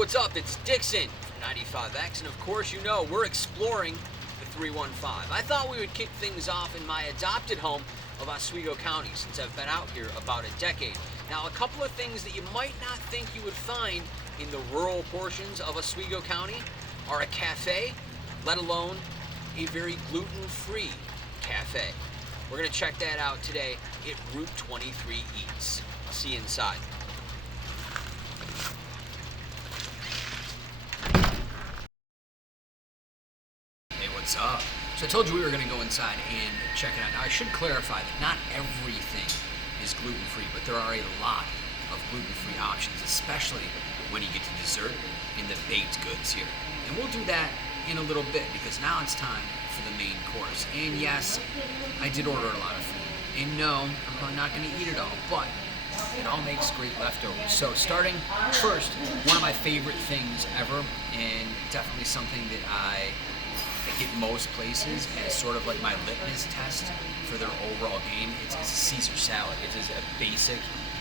what's up? It's Dixon from 95X, and of course you know we're exploring the 315. I thought we would kick things off in my adopted home of Oswego County since I've been out here about a decade. Now, a couple of things that you might not think you would find in the rural portions of Oswego County are a cafe, let alone a very gluten-free cafe. We're going to check that out today at Route 23 Eats. I'll see you inside. Hey, what's up? So I told you we were going to go inside and check it out. Now, I should clarify that not everything is gluten-free, but there are a lot of gluten-free options, especially when you get to dessert and the baked goods here. And we'll do that in a little bit because now it's time for the main course. And yes, I did order a lot of food. And no, I'm probably not going to eat it all, but it all makes great leftovers. So starting first, one of my favorite things ever, and definitely something that I get most places as sort of like my litmus test for their overall game, it's a Caesar salad. It is a basic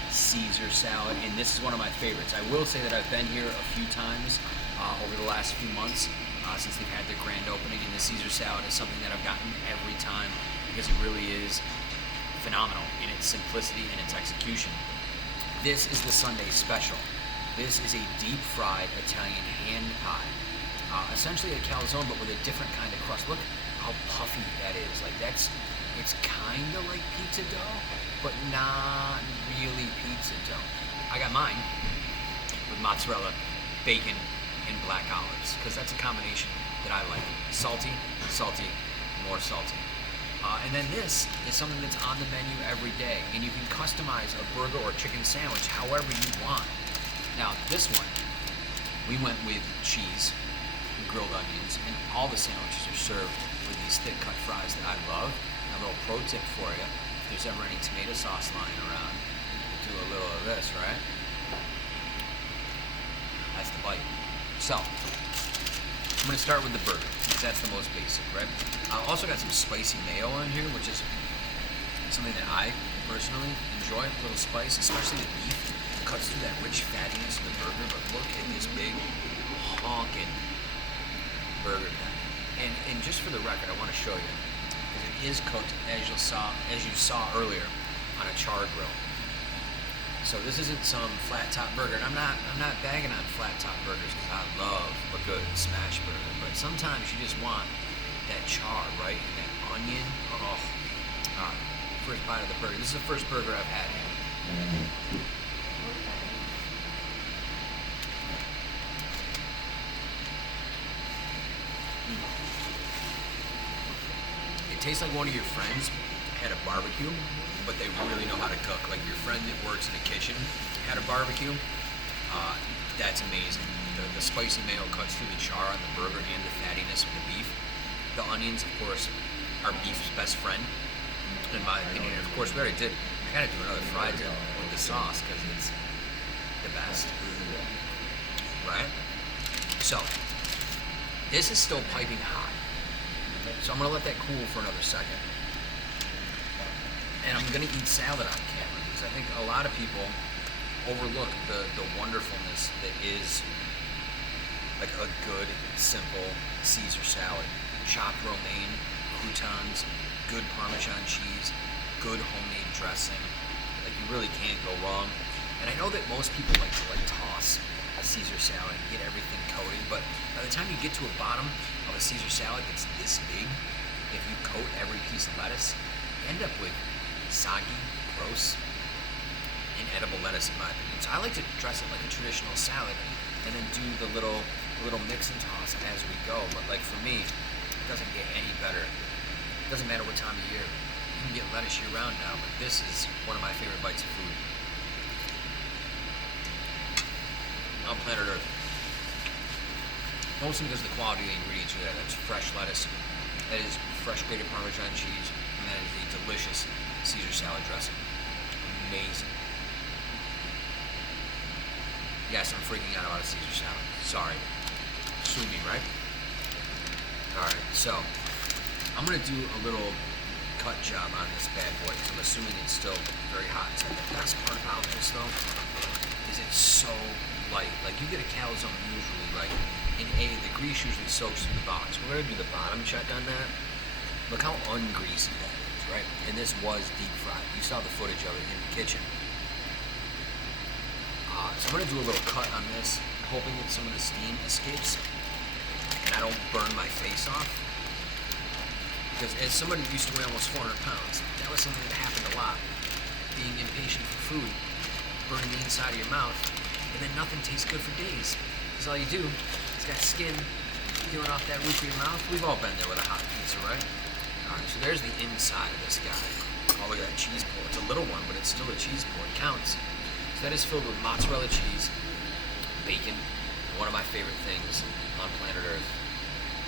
Caesar salad, and this is one of my favorites. I will say that I've been here a few times over the last few months since they've had their grand opening, and the Caesar salad is something that I've gotten every time because it really is phenomenal in its simplicity and its execution. This is the Sunday special. This is a deep fried Italian hand pie. Essentially a calzone, but with a different kind of crust. Look how puffy that is. It's kind of like pizza dough, but not really pizza dough. I got mine with mozzarella, bacon, and black olives, because that's a combination that I like. Salty, salty, more salty. And then this is something that's on the menu every day, and you can customize a burger or chicken sandwich however you want. Now, this one, we went with cheese, grilled onions, and all the sandwiches are served with these thick cut fries that I love. And a little pro tip for you, if there's ever any tomato sauce lying around, you do a little of this, right? That's the bite. So, I'm going to start with the burger, because that's the most basic, right? I also got some spicy mayo on here, which is something that I personally enjoy, a little spice, especially the beef. It cuts through that rich fattiness of the burger, but look at this big honkin' burger patty. And just for the record, I want to show you, because it is cooked as you saw earlier on a char grill. So this isn't some flat top burger, and I'm not bagging on flat top burgers because I love a good smash burger. But sometimes you just want that char, right, and that onion. Oh, all right. First bite of the burger. This is the first burger I've had here. It tastes like one of your friends had a barbecue, but they really know how to cook. Like your friend that works in a kitchen had a barbecue. That's amazing. The spicy mayo cuts through the char on the burger and the fattiness of the beef. The onions, of course, are beef's best friend, in my opinion. And of course, we already did. I gotta do another fried dip with the sauce because it's the best. Right? So, this is still piping hot. So I'm gonna let that cool for another second. And I'm gonna eat salad on camera because I think a lot of people overlook the wonderfulness that is like a good, simple Caesar salad. Chopped romaine, croutons, good Parmesan cheese, good homemade dressing. Like you really can't go wrong. And I know that most people like to toss a Caesar salad and get everything coated, but by the time you get to a bottom of a Caesar salad that's this big, if you coat every piece of lettuce, you end up with soggy, gross, inedible lettuce in my opinion. So I like to dress it like a traditional salad and then do the little mix and toss as we go. But like for me, it doesn't get any better. It doesn't matter what time of year. You can get lettuce year round now, but this is one of my favorite bites of food on planet Earth. Mostly because of the quality of the ingredients are there. That's fresh lettuce, that is fresh grated Parmesan cheese, and that is the delicious Caesar salad dressing. Amazing. Yes, I'm freaking out about a Caesar salad. Sorry. Sue me, right? Alright, so I'm going to do a little cut job on this bad boy because I'm assuming it's still very hot inside. The best part about this, though, is it's so light. Like you get a calzone usually, like in the grease usually soaks through the box. We're gonna do the bottom check on that. Look how ungreasy that is, right? And this was deep fried. You saw the footage of it in the kitchen. So I'm gonna do a little cut on this, hoping that some of the steam escapes and I don't burn my face off. Because as somebody who used to weigh almost 400 pounds, that was something that happened a lot. Being impatient for food, burning the inside of your mouth, and then nothing tastes good for days. Because all you do is got skin peeling off that roof of your mouth. We've all been there with a hot pizza, right? Alright, so there's the inside of this guy. Oh, look at that cheese pull. It's a little one, but it's still a cheese pull. It counts. So that is filled with mozzarella cheese, bacon, and one of my favorite things on planet Earth,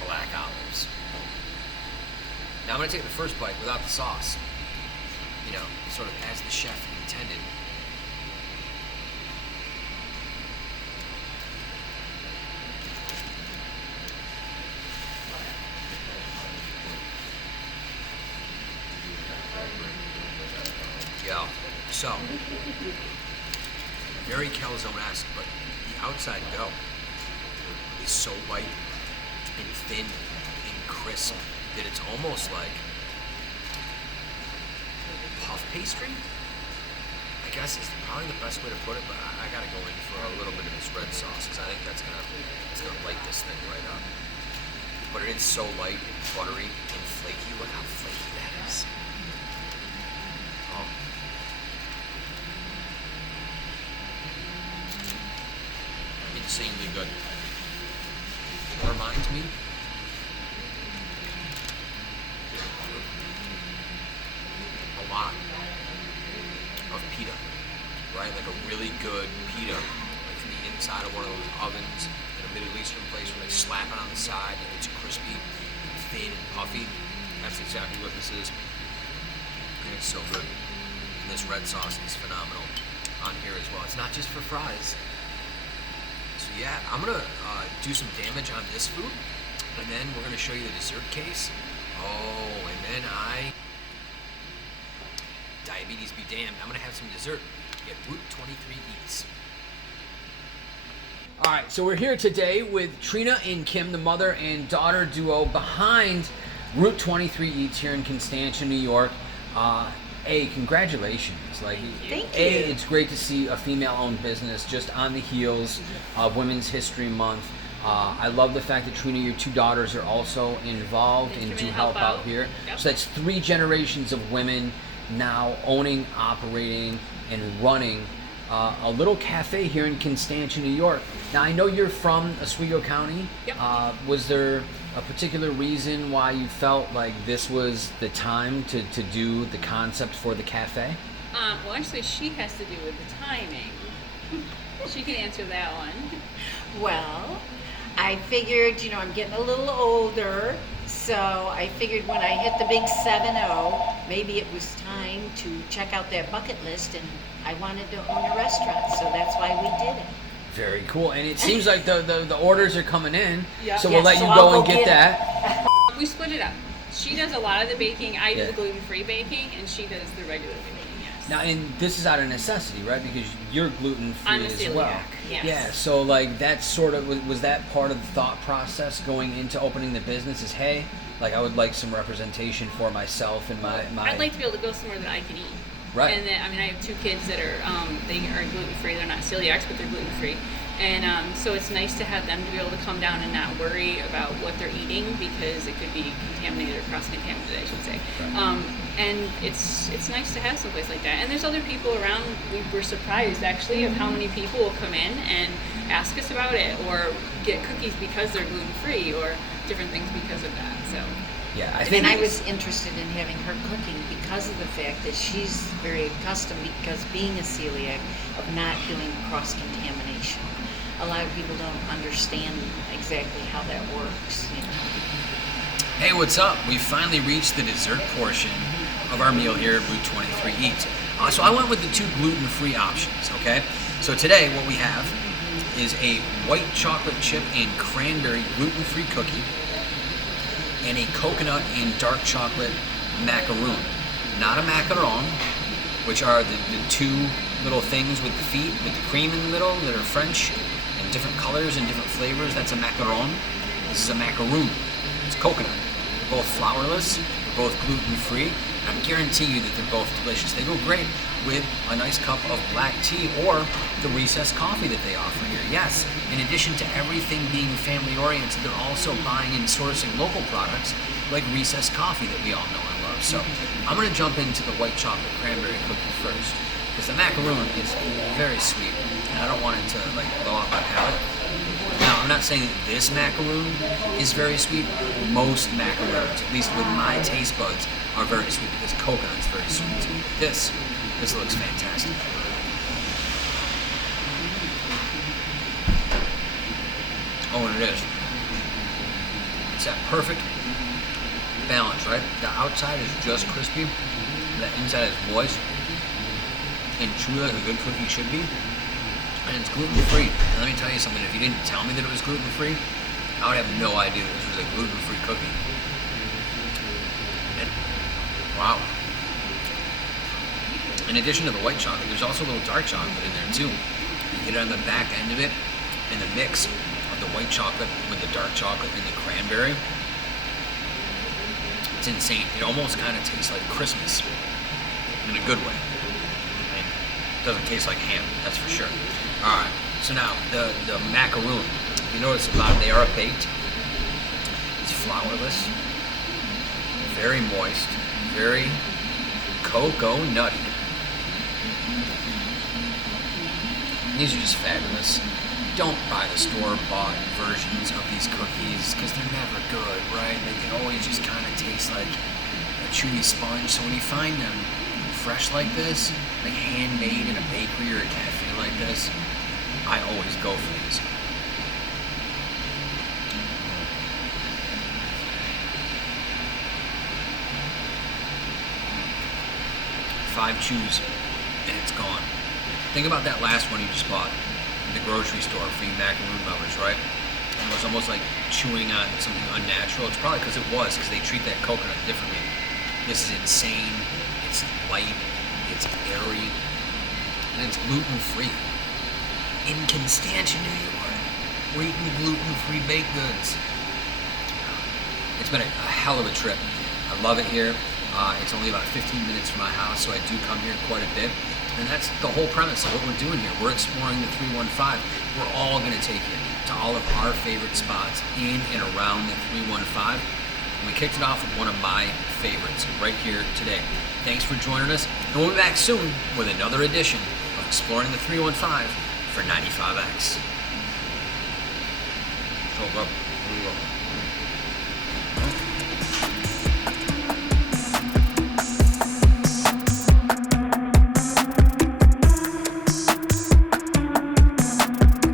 black olives. Now I'm going to take the first bite without the sauce, you know, sort of as the chef intended. Yeah, so, very calzone-esque, but the outside dough is so white and thin and crisp that it's almost like puff pastry, I guess is probably the best way to put it, but I gotta go in for a little bit of this red sauce because I think it's gonna light this thing right up. But it is so light and buttery and flaky. Look how flaky that is. Oh. Insanely good. It reminds me a lot of pita, right? Like a really good pita, like from the inside of one of those ovens in a Middle Eastern place where they slap it on the side and it's crispy and thin and puffy. That's exactly what this is. And it's so good. And this red sauce is phenomenal on here as well. It's not just for fries. So yeah, I'm gonna do some damage on this food, and then we're gonna show you the dessert case. Oh, and then diabetes be damned, I'm gonna have some dessert at Route 23 Eats. All right, so we're here today with Trina and Kim, the mother and daughter duo behind Route 23 Eats here in Constantia, New York. Congratulations. Thank you. It's great to see a female-owned business just on the heels of Women's History Month. I love the fact that Trina, your two daughters are also involved and do help out here. Yep. So that's 3 generations of women now owning, operating, and running a little cafe here in Constantia, New York. Now, I know you're from Oswego County. Yep. Was there a particular reason why you felt like this was the time to do the concept for the cafe? Well, actually, she has to do with the timing. She can answer that one. Well, I figured, I'm getting a little older, so I figured when I hit the big 7-0, maybe it was time to check out that bucket list, and I wanted to own a restaurant, so that's why we did it. Very cool. And it seems like the orders are coming in, Yep. so we'll let you I'll go and get it. that. We split it up. She does a lot of the baking. I do Yeah. the gluten-free baking, and she does the regular baking. Yes. Now, and this is out of necessity, right? Because you're gluten-free I'm a as celiac, well. yes. Yeah, so like that's sort of, was that part of the thought process going into opening the business is, hey, like I would like some representation for myself and my I'd like to be able to go somewhere that I can eat. Right. And then, I have 2 kids that are they are gluten-free. They're not celiacs, but they're gluten-free. And so it's nice to have them to be able to come down and not worry about what they're eating because it could be contaminated or cross-contaminated, I should say. Right. And it's nice to have someplace like that. And there's other people around. We were surprised actually of how many people will come in and ask us about it or get cookies because they're gluten-free or different things because of that. So. Yeah, I And think I was interested in having her cooking because of the fact that she's very accustomed, because being a celiac, of not doing cross-contamination. A lot of people don't understand exactly how that works. Hey, what's up? We finally reached the dessert portion of our meal here at Route 23 Eats. So I went with the 2 gluten-free options, okay? So today what we have is a white chocolate chip and cranberry gluten-free cookie and a coconut and dark chocolate macaroon. Not a macaron, which are the 2 little things with the feet, with the cream in the middle that are French and different colors and different flavors. That's a macaron. This is a macaroon. It's coconut. They're both flourless. They're both gluten-free. And I guarantee you that they're both delicious. They go great with a nice cup of black tea or the recessed coffee that they offer here. Yes, in addition to everything being family-oriented, they're also buying and sourcing local products like recessed coffee that we all know and love. So I'm going to jump into the white chocolate cranberry cookie first, because the macaroon is very sweet, and I don't want it to like blow out my palate. Now, I'm not saying that this macaroon is very sweet. Most macaroons, at least with my taste buds, are very sweet because coconut's very sweet to me. This looks fantastic. Oh, and it is. It's that perfect balance, right? The outside is just crispy, the inside is moist and chewy like a good cookie should be, and it's gluten-free. And let me tell you something, if you didn't tell me that it was gluten-free, I would have no idea that this was a gluten-free cookie. And wow. In addition to the white chocolate, there's also a little dark chocolate in there too. You get it on the back end of it, and the mix of the white chocolate with the dark chocolate and the cranberry. It's insane. It almost kind of tastes like Christmas in a good way. I mean, it doesn't taste like ham, that's for sure. All right, so now the macaroon. You notice a lot, they are baked. It's flourless, very moist, very cocoa nutty. These are just fabulous. Don't buy the store-bought versions of these cookies because they're never good, right? They always just kind of taste like a chewy sponge. So when you find them fresh like this, like handmade in a bakery or a cafe like this, I always go for these. 5 chews and it's gone. Think about that last one you just bought in the grocery store for you macaroon lovers, right? It was almost like chewing on something unnatural. It's probably because they treat that coconut differently. This is insane. It's light. It's airy. And it's gluten-free. In Constantia, New York, we're eating gluten-free baked goods. It's been a hell of a trip. I love it here. It's only about 15 minutes from my house, so I do come here quite a bit. And that's the whole premise of what we're doing here. We're exploring the 315. We're all going to take you to all of our favorite spots in and around the 315. And we kicked it off with one of my favorites right here today. Thanks for joining us. And we'll be back soon with another edition of Exploring the 315 for 95X. So, go.